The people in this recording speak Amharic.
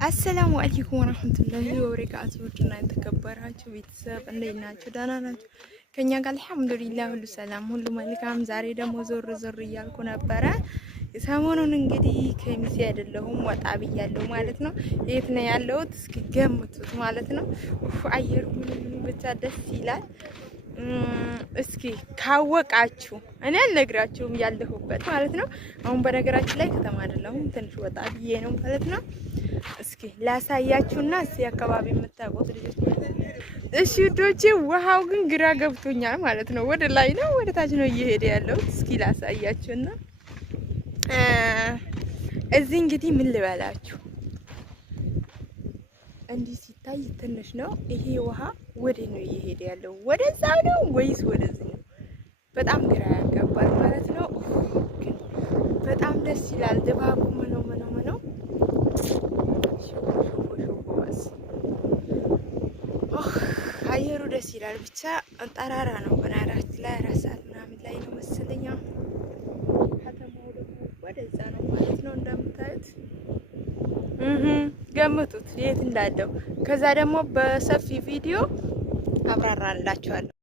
አሰላሙ አለይኩም ወራህመቱላሂ ወበረካቱህ። ውድና የተከበራችሁ ቤተሰብ እንዴት ናችሁ? ደህና ናችሁ? ከኛ ጋር አልሐምዱሊላህ ሁሉ ሰላም፣ ሁሉ መልካም። ዛሬ ደግሞ ዞር ዞር እያልኩ ነበረ። ሰሞኑን እንግዲህ ከሚሴ አይደለሁም ወጣ ብያለሁ ማለት ነው። የት ነው ያለሁት? እስኪ ገምቱት ማለት ነው። አየሩ ምን ብቻ ደስ ይላል። እስኪ ካወቃችሁ እኔ አልነግራችሁም ያለሁበት ማለት ነው። አሁን በነገራችን ላይ ከተማ አይደለሁም ትንሽ ወጣ ብዬ ነው ማለት ነው። እስኪ ላሳያችሁና እስኪ አካባቢ የምታውቁት ልጆች እሺ ውዶቼ፣ ውሃው ግን ግራ ገብቶኛል ማለት ነው። ወደ ላይ ነው ወደ ታች ነው እየሄደ ያለው። እስኪ ላሳያችሁና እዚህ እንግዲህ ምን ልበላችሁ፣ እንዲህ ሲታይ ትንሽ ነው። ይሄ ውሃ ወደ ነው እየሄደ ያለው፣ ወደዛ ነው ወይስ ወደዚህ ነው? በጣም ግራ ያጋባል ማለት ነው። ግን በጣም ደስ ይላል ድባቡ። ምነው አየሩ ደስ ይላል። ብቻ ጠራራ ነው። በናራት ላይ 4 ሰዓት ምናምን ላይ ነው መሰለኝ። ከተማው ደግሞ ወደዛ ነው ማለት ነው እንደምታዩት። ገምቱት የት እንዳለው። ከዛ ደግሞ በሰፊ ቪዲዮ አብራራላችኋለሁ።